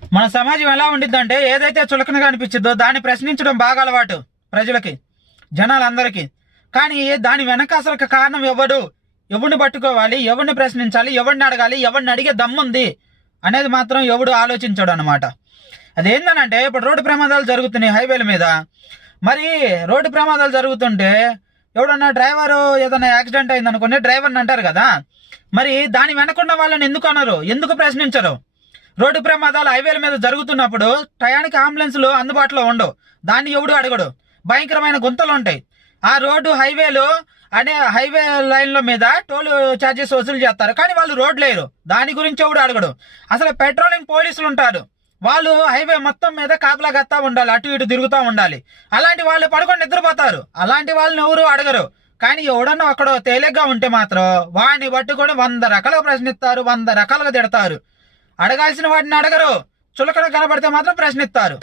మన సమాజం ఎలా ఉండిద్దంటే ఏదైతే చులకనగా అనిపించిందో దాన్ని ప్రశ్నించడం బాగా అలవాటు ప్రజలకి, జనాలందరికీ. కానీ దాని వెనక అసలు కారణం ఎవరిని పట్టుకోవాలి, ఎవరిని ప్రశ్నించాలి, ఎవరిని అడగాలి, ఎవరిని అడిగే దమ్ముంది అనేది మాత్రం ఎవడు ఆలోచించాడు అనమాట. అదేందనంటే ఇప్పుడు రోడ్డు ప్రమాదాలు జరుగుతున్నాయి హైవేల మీద. మరి రోడ్డు ప్రమాదాలు జరుగుతుంటే ఎవడన్నా డ్రైవరు ఏదైనా యాక్సిడెంట్ అయింది అనుకోండి, డ్రైవర్ని అంటారు కదా. మరి దాని వెనకున్న వాళ్ళని ఎందుకు అనరు, ఎందుకు ప్రశ్నించరు? రోడ్డు ప్రమాదాలు హైవేల మీద జరుగుతున్నప్పుడు టయానికి అంబులెన్స్లు అందుబాటులో ఉండవు, దాన్ని ఎవడు అడగడు. భయంకరమైన గుంతలు ఉంటాయి. ఆ రోడ్డు హైవే లైన్ల మీద టోల్ ఛార్జెస్ వసూలు చేస్తారు, కానీ వాళ్ళు రోడ్లు లేరు, దాని గురించి ఎవడు అడగడు. అసలు పెట్రోలింగ్ పోలీసులు ఉంటారు, వాళ్ళు హైవే మొత్తం మీద కాపలా గత్తా ఉండాలి, అటు ఇటు తిరుగుతూ ఉండాలి. అలాంటి వాళ్ళు పడుకొని నిద్రపోతారు, అలాంటి వాళ్ళని ఎవరు అడగరు. కానీ ఎవడన్నా అక్కడ తేలిగ్గా ఉంటే మాత్రం వాడిని పట్టుకొని 100 రకాలుగా ప్రశ్నిస్తారు, 100 రకాలుగా తిడతారు. అడగాల్సిన వాటిని అడగరు, చులకన కనబడితే మాత్రం ప్రశ్నిస్తారు.